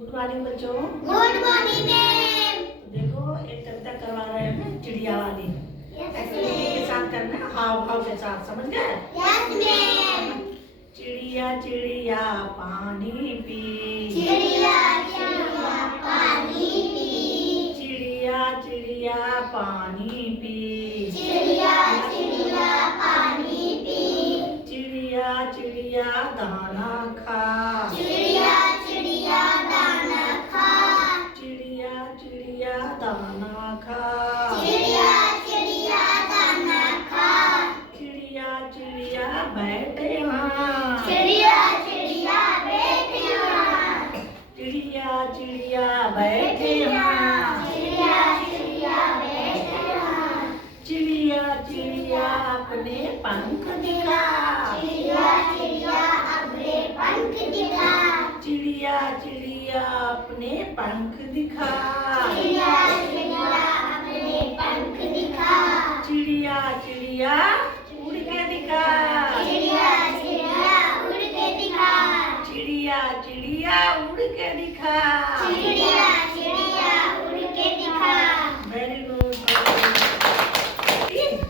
Good morning बच्चों। Good morning ma'am. देखो एक कविता करवा रहे हैं चिड़िया वाली। एक्टिविटी के साथ करना है, हाव भाव के साथ, समझ गए? Yes ma'am. चिड़िया चिड़िया पानी पी, चिड़िया चिड़िया पानी पी, चिड़िया चिड़िया पानी पी, चिड़िया चिड़िया पानी पी, चिड़िया चिड़िया दाना खा, चिड़िया चिड़िया दाना खा, चिड़िया चिड़िया दाना खा, चिड़िया चिड़िया दाना खा, चिड़िया चिड़िया बैठे वहाँ, चिड़िया चिड़िया बैठे वहाँ, चिड़िया चिड़िया बैठे वहाँ, चिड़िया चिड़िया बैठे वहाँ, चिड़िया चिड़िया अपने पंख दिखा, चिड़िया चिड़िया अपने पंख दिखा, चिड़िया चिड़िया अपने पंख दिखा, चिड़िया चिड़िया अपने पंख दिखा, चिड़िया चिड़िया उड़ के दिखा, चिड़िया चिड़िया उड़ के दिखा, चिड़िया चिड़िया उड़ के दिखा, चिड़िया